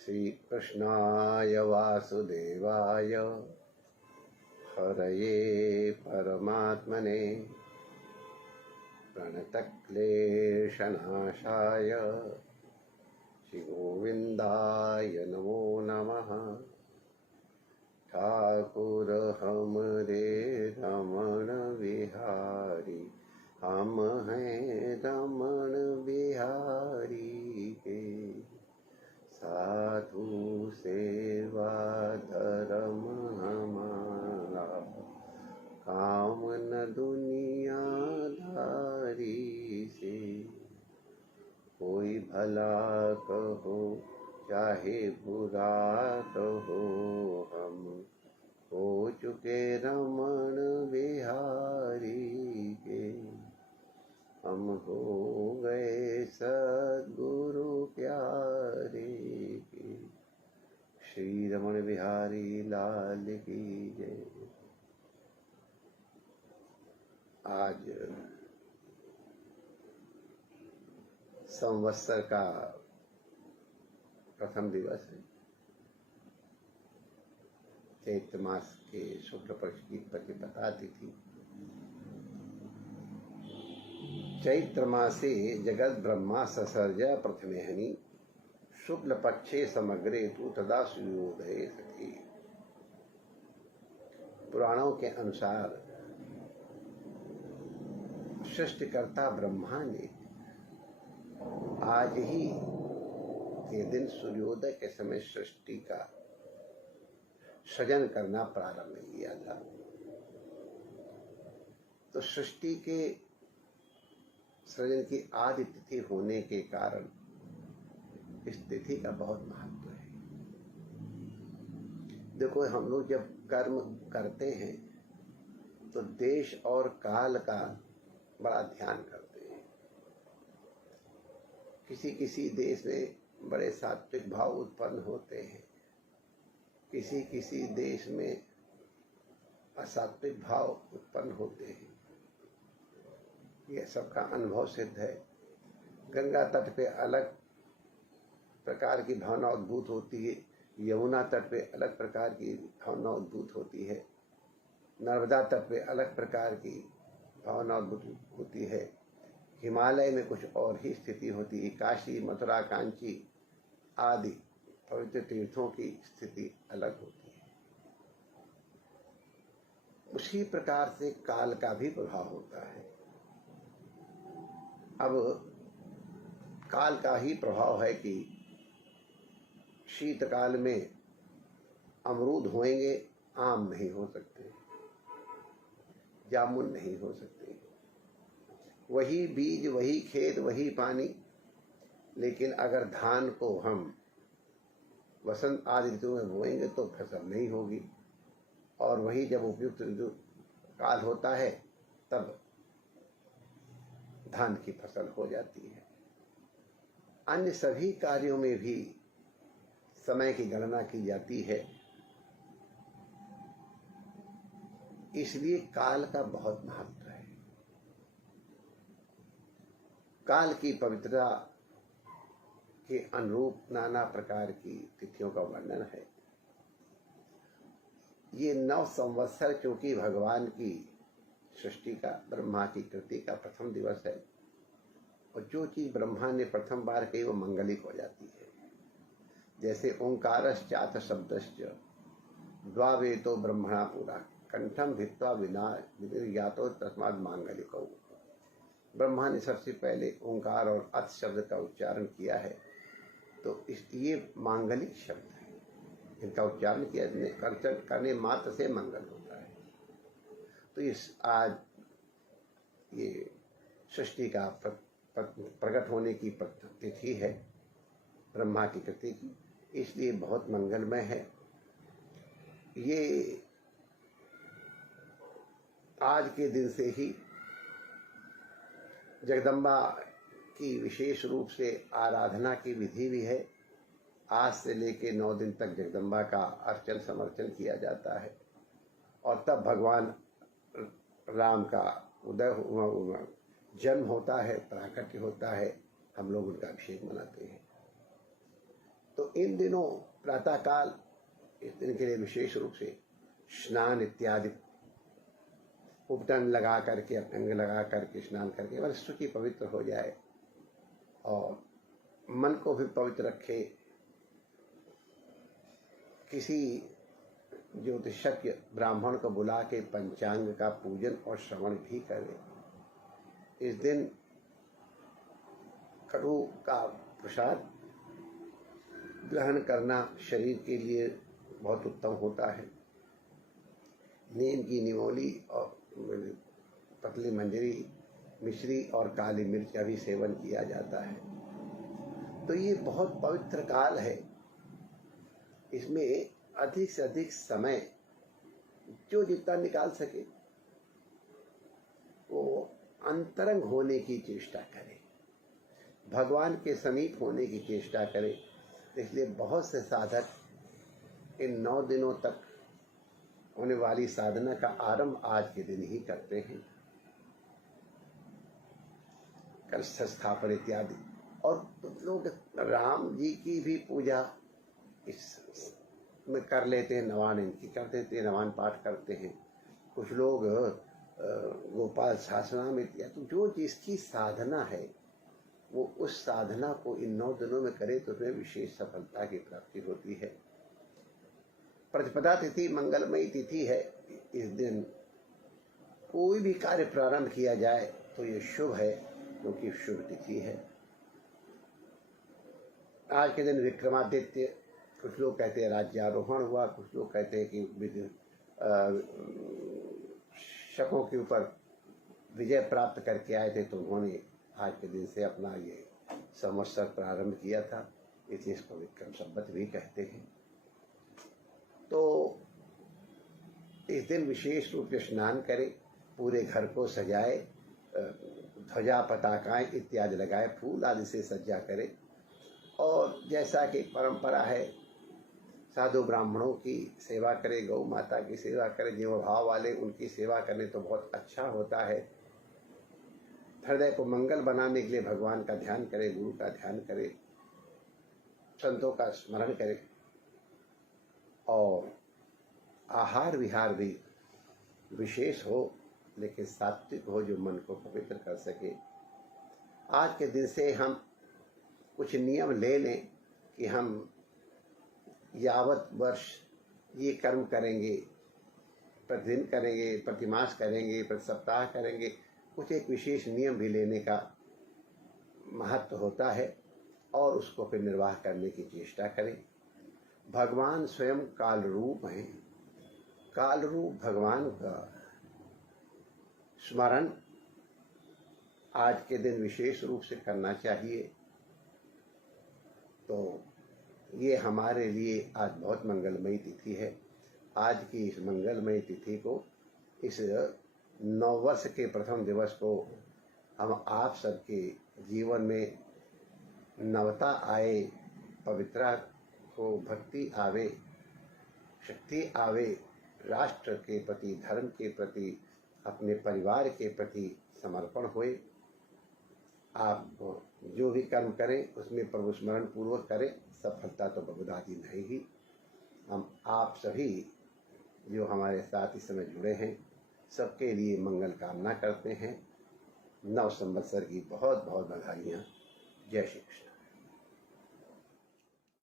श्रीकृष्णाय वासुदेवाय हरये परमात्मने प्रणतक्लेशनाशाय श्रीगोविन्दाय नमो नमः। ठाकुर हमरे रमण बिहारी, हम हैं रमण बिहारी के। साधु सेवा धर्म हमारा, काम न दुनियादारी से। कोई भला कहो चाहे बुरा कहो, हम हो चुके रमण बिहारी के। हम हो गए सद्गुरु प्यारे के। श्री रमण बिहारी लाल की जय। आज संवत्सर का प्रथम दिवस है। चैत्र मास के शुक्ल पक्ष की प्रतिपदा तिथि। चैत्र मासे जगत ब्रह्मा ससर्ज प्रथमेहनि, शुक्ल पक्षे समग्रे तु तदा सूर्योदये सखी। पुराणों के अनुसार सृष्टिकर्ता ब्रह्मा ने आज ही के दिन सूर्योदय के समय सृष्टि का सृजन करना प्रारंभ किया था। तो सृष्टि के सृजन की आदि तिथि होने के कारण इस तिथि का बहुत महत्व है। देखो, हम लोग जब कर्म करते हैं तो देश और काल का बड़ा ध्यान करते हैं। किसी किसी देश में बड़े सात्विक भाव उत्पन्न होते हैं, किसी किसी देश में असात्विक भाव उत्पन्न होते हैं। यह सबका अनुभव सिद्ध है। गंगा तट पे अलग प्रकार की भावना उद्भूत होती है, यमुना तट पे अलग प्रकार की भावना उद्भूत होती है, नर्मदा तट पे अलग प्रकार की भावना उद्भूत होती है, हिमालय में कुछ और ही स्थिति होती है, काशी मथुरा कांची आदि पवित्र तीर्थों की स्थिति अलग होती है। उसी प्रकार से काल का भी प्रभाव होता है। अब काल का ही प्रभाव है कि शीतकाल में अमरूद होंगे, आम नहीं हो सकते, जामुन नहीं हो सकते। वही बीज, वही खेत, वही पानी, लेकिन अगर धान को हम वसंत आदि ऋतु में बोएंगे तो फसल नहीं होगी। और वही जब उपयुक्त ऋतु काल होता है तब धान की फसल हो जाती है। अन्य सभी कार्यों में भी समय की गणना की जाती है। इसलिए काल का बहुत महत्व है। काल की पवित्रता के अनुरूप नाना प्रकार की तिथियों का वर्णन है। ये 9 संवत्सर चूंकि भगवान की सृष्टि का, ब्रह्मा की कृति का प्रथम दिवस है, और जो चीज ब्रह्मा ने प्रथम बार कही वो मंगलिक हो जाती है। जैसे ओंकारश्चाथ शब्दश्च द्वावेतो ब्रह्मणा पुरा, कंठम भित्वा विना विनिर्यातो तस्माद मांगलिको। ब्रह्मा ने सबसे पहले ओंकार और अथ शब्द का उच्चारण किया है, तो ये मांगलिक शब्द है। इनका उच्चारण किया करने मात्र से मंगल होता है। तो इस आज ये सृष्टि का प्रकट होने की तिथि है ब्रह्मा की कृति की, इसलिए बहुत मंगलमय है। ये आज के दिन से ही जगदम्बा की विशेष रूप से आराधना की विधि भी है। आज से लेके 9 दिन तक जगदम्बा का अर्चन समर्चन किया जाता है, और तब भगवान राम का जन्म होता है, प्राकट्य होता है, हम लोग उनका अभिषेक मनाते हैं। तो इन दिनों प्रातःकाल इस दिन के लिए विशेष रूप से स्नान इत्यादि उपटन लगा करके, अभ्यंग लगा करके स्नान करके बस शुचि पवित्र हो जाए और मन को भी पवित्र रखे। किसी ज्योतिषज्ञ ब्राह्मण को बुला के पंचांग का पूजन और श्रवण भी करे। इस दिन कड़ू का प्रसाद ग्रहण करना शरीर के लिए बहुत उत्तम होता है। नीम की निमोली और पतली मंजरी, मिश्री और काली मिर्च का भी सेवन किया जाता है। तो ये बहुत पवित्र काल है। इसमें अधिक से अधिक समय जो जितना निकाल सके वो अंतरंग होने की चेष्टा करे, भगवान के समीप होने की चेष्टा करे। इसलिए बहुत से साधक इन 9 दिनों तक होने वाली साधना का आरंभ आज के दिन ही करते हैं। कलश स्थापन इत्यादि, और कुछ लोग राम जी की भी पूजा इस में कर लेते हैं, नवान इनकी कर देते हैं, नवान पाठ करते हैं। कुछ लोग गोपाल सहस्रनाम इत्यादि, जो जिसकी साधना है वो उस साधना को इन 9 दिनों में करे तो उसमें विशेष सफलता की प्राप्ति होती है। प्रतिपदा तिथि मंगलमयी तिथि है। इस दिन कोई भी कार्य प्रारंभ किया जाए तो ये शुभ है, क्योंकि शुभ तिथि है। आज के दिन विक्रमादित्य, कुछ लोग कहते हैं राज्यारोहण हुआ, कुछ लोग कहते हैं कि शकों के ऊपर विजय प्राप्त करके आए थे, तो उन्होंने आज के दिन से अपना ये संवत्सर प्रारंभ किया था, इसलिए इसको विक्रम संवत भी कहते हैं। तो इस दिन विशेष रूप से स्नान करें, पूरे घर को सजाए, ध्वजा पताकाएं इत्यादि लगाए, फूल आदि से सज्जा करें। और जैसा कि परंपरा है, साधु ब्राह्मणों की सेवा करें, गौ माता की सेवा करें, जीव भाव वाले उनकी सेवा करने तो बहुत अच्छा होता है। हृदय को मंगल बनाने के लिए भगवान का ध्यान करें, गुरु का ध्यान करें, संतों का स्मरण करें, और आहार विहार भी विशेष हो लेकिन सात्विक हो, जो मन को पवित्र कर सके। आज के दिन से हम कुछ नियम ले लें कि हम यावत वर्ष ये कर्म करेंगे, प्रतिदिन करेंगे, प्रतिमास करेंगे, प्रति सप्ताह करेंगे। कुछ एक विशेष नियम भी लेने का महत्व होता है और उसको फिर निर्वाह करने की चेष्टा करें। भगवान स्वयं काल रूप हैं। काल रूप भगवान का स्मरण आज के दिन विशेष रूप से करना चाहिए। तो ये हमारे लिए आज बहुत मंगलमयी तिथि है। आज की इस मंगलमयी तिथि को, इस नववर्ष के प्रथम दिवस को हम आप सबके जीवन में नवता आए, पवित्रता को, भक्ति आवे, शक्ति आवे, राष्ट्र के प्रति, धर्म के प्रति, अपने परिवार के प्रति समर्पण होए। आप जो भी कर्म करें उसमें प्रभु स्मरण पूर्वक करें, सफलता तो बहुधाती रहेगी। हम आप सभी जो हमारे साथ इस समय जुड़े हैं सबके लिए मंगल कामना करते हैं। नव संवत्सर की बहुत बहुत बधाइयाँ। जय श्री कृष्ण।